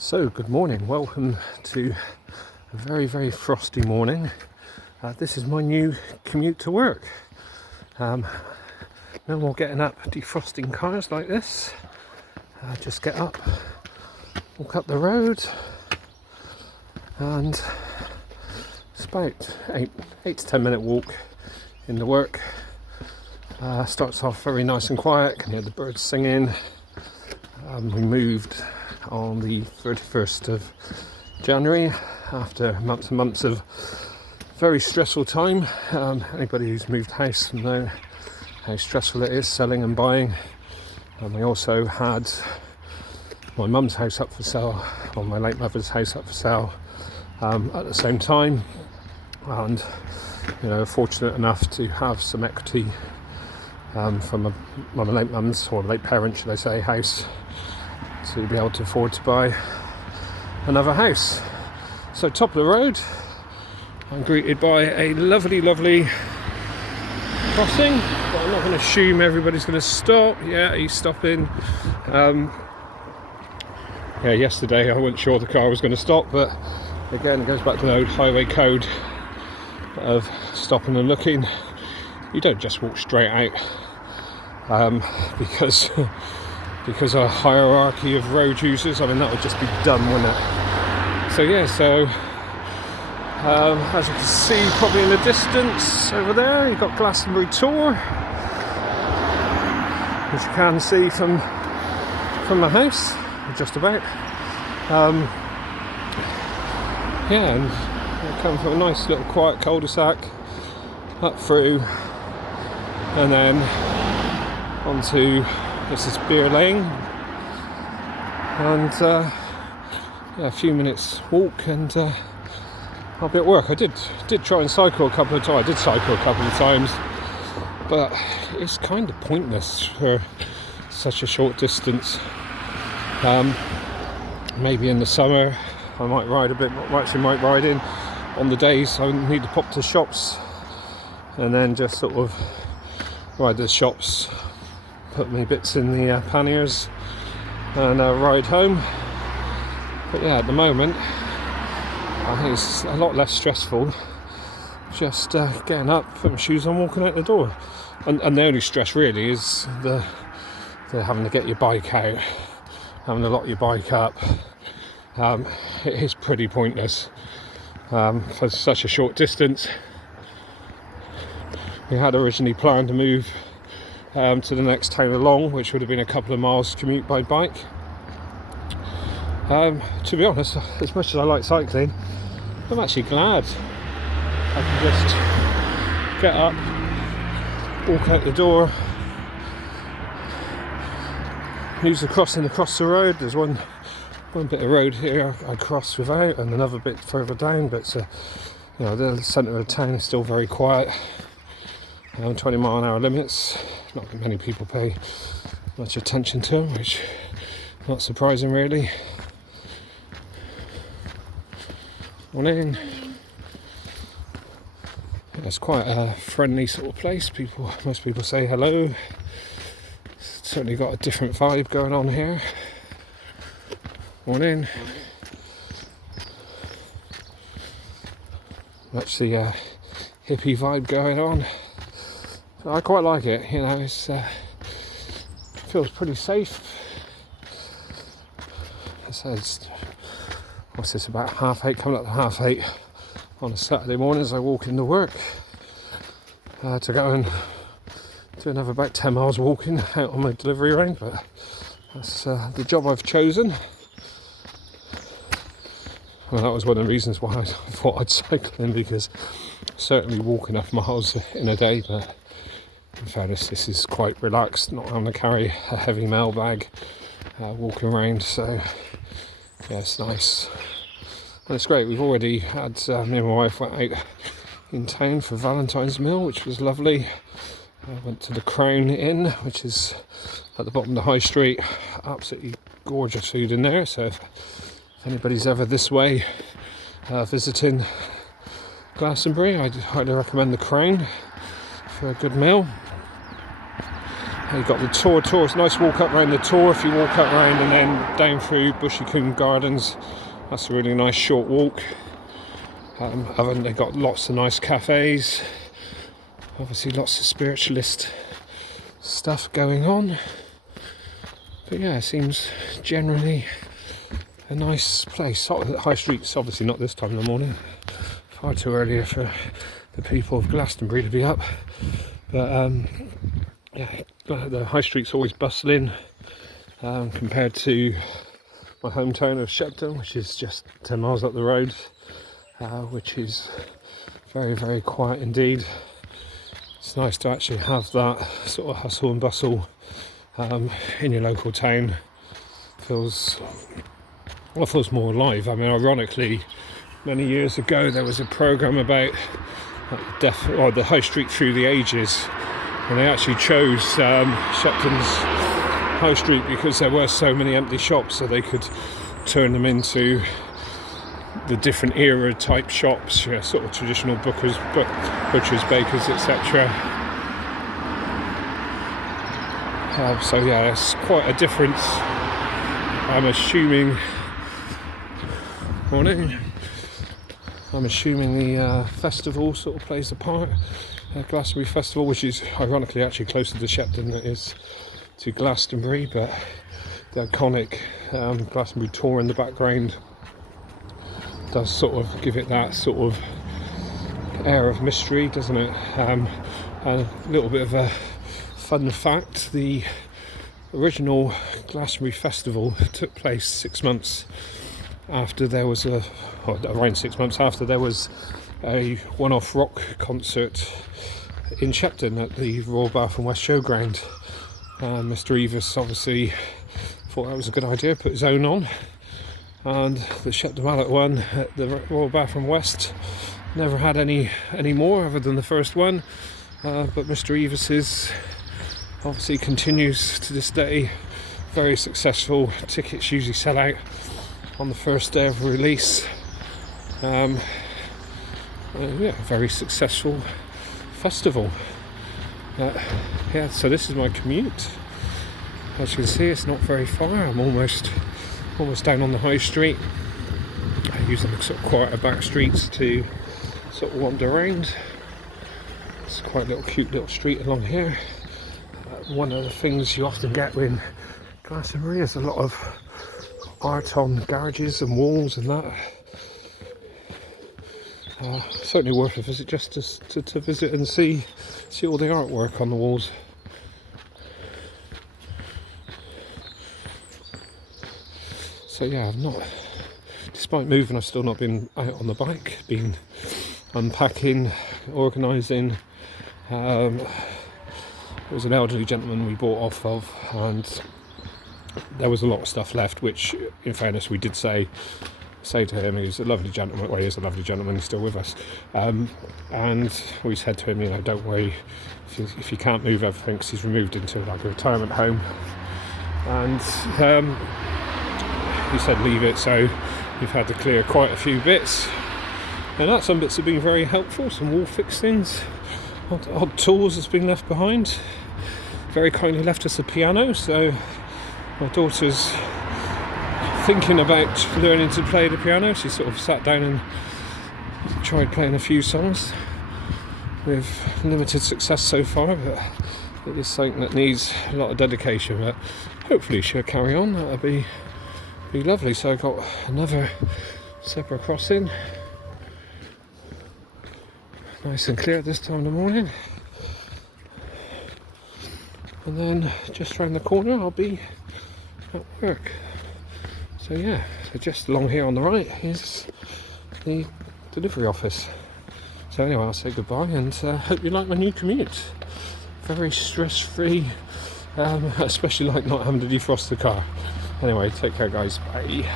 So, good morning. Welcome to a very, very frosty morning. This is my new commute to work. No more getting up defrosting cars like this. Just get up, walk up the road, and it's about 8 to 10 minute walk into work. Starts off very nice and quiet, can hear the birds singing. We moved on the 31st of January after months and months of very stressful time. Anybody who's moved house know how stressful it is selling and buying. And we also had my mum's house up for sale, or my late mother's house up for sale at the same time, and fortunate enough to have some equity from my late mum's, or late parent should I say, house, to be able to afford to buy another house. So top of the road, I'm greeted by a lovely crossing, but I'm not going to assume everybody's going to stop. Yeah, he's stopping. Yesterday I wasn't sure the car was going to stop, but again it goes back to the old highway code of stopping and looking. You don't just walk straight out because a hierarchy of road users. I mean, that would just be dumb, wouldn't it? So as you can see probably in the distance over there, you've got Glastonbury Tor, as you can see from the house, just about. And I come from a nice little quiet cul-de-sac up through, and then onto, this is Beer Lane, and a few minutes walk and I'll be at work. I did try and cycle a couple of times. I did cycle a couple of times, but it's kind of pointless for such a short distance. Maybe in the summer I might ride a bit. I actually might ride in on the days I need to pop to shops, and then just sort of ride to the shops, put my bits in the panniers, and ride home. But yeah, at the moment I think it's a lot less stressful just getting up, putting my shoes on, walking out the door. And the only stress really is the having to get your bike out, having to lock your bike up. It is pretty pointless for such a short distance. We had originally planned to move to the next town along, which would have been a couple of miles commute by bike. To be honest, as much as I like cycling, I'm actually glad I can just get up, walk out the door, use the crossing across the road. There's one bit of road here I cross without, and another bit further down, but the centre of town is still very quiet. 20-mile-an-hour limits, not many people pay much attention to them, which is not surprising really. Morning. It's quite a friendly sort of place. Most people say hello. Certainly got a different vibe going on here. Morning. Much the hippie vibe going on. I quite like it, it's feels pretty safe. It says, what's this, about 8:30, coming up to 8:30 on a Saturday morning as I walk into work, to go and do another about 10 miles walking out on my delivery round, but that's the job I've chosen. Well, that was one of the reasons why I thought I'd cycle in, because I certainly walk enough miles in a day, but in fairness, this is quite relaxed, not having to carry a heavy mail bag walking around, so yeah, it's nice. And it's great. We've already had, me and my wife went out in town for Valentine's meal, which was lovely. I went to the Crown Inn, which is at the bottom of the high street. Absolutely gorgeous food in there, so if anybody's ever this way visiting Glastonbury, I'd highly recommend the Crown for a good meal. You've got the Tor. It's a nice walk up around the Tor if you walk up around and then down through Bushy Coombe Gardens. That's a really nice short walk. They've got lots of nice cafes. Obviously lots of spiritualist stuff going on. But yeah, it seems generally a nice place. The High Street's obviously not this time in the morning. Far too early for the people of Glastonbury to be up. But yeah, the High Street's always bustling compared to my hometown of Shepton, which is just 10 miles up the road, which is very, very quiet indeed. It's nice to actually have that sort of hustle and bustle in your local town. Feels more alive. I mean, ironically, many years ago there was a programme about the High Street through the ages, and they actually chose Shepton's High Street because there were so many empty shops, so they could turn them into the different era type shops, sort of traditional butchers, bakers, etc. So yeah, it's quite a difference. I'm assuming the festival sort of plays a part. Glastonbury Festival, which is ironically actually closer to Shepton than it is to Glastonbury, but the iconic Glastonbury Tour in the background does sort of give it that sort of air of mystery, doesn't it? And a little bit of a fun fact: the original Glastonbury Festival took place 6 months after there was around 6 months after there was a one-off rock concert in Shepton at the Royal Bath and West Showground. Mr. Eavis obviously thought that was a good idea, put his own on, and the Shepton Mallet one at the Royal Bath and West never had any more other than the first one, but Mr. Eavis's obviously continues to this day. Very successful. Tickets usually sell out on the first day of release. Yeah, very successful festival. Yeah, so this is my commute. As you can see, it's not very far. I'm almost down on the High Street. I use the sort of quieter back streets to sort of wander around. It's quite a cute little street along here. One of the things you often get in Glastonbury is a lot of art on garages and walls and that. Certainly worth a visit just to visit and see all the artwork on the walls. So yeah, despite moving, I've still not been out on the bike, been unpacking, organising. There was an elderly gentleman we bought off of, and there was a lot of stuff left, which in fairness we did say to him. He was a lovely gentleman. Well, he is a lovely gentleman. He's still with us, and we said to him, don't worry if you can't move everything, because he's removed into like a retirement home, and he said leave it. So we've had to clear quite a few bits, and some bits have been very helpful. Some wall fixings, odd tools that's been left behind. Very kindly left us a piano, so my daughter's thinking about learning to play the piano. She sort of sat down and tried playing a few songs with limited success so far, but it is something that needs a lot of dedication, but hopefully she'll carry on. That'll be lovely. So I've got another zebra crossing, nice and clear at this time of the morning, and then just round the corner I'll be at work. So yeah, so just along here on the right is the delivery office. So anyway, I'll say goodbye, and hope you like my new commute. Very stress-free, especially like not having to defrost the car. Anyway, take care guys, bye.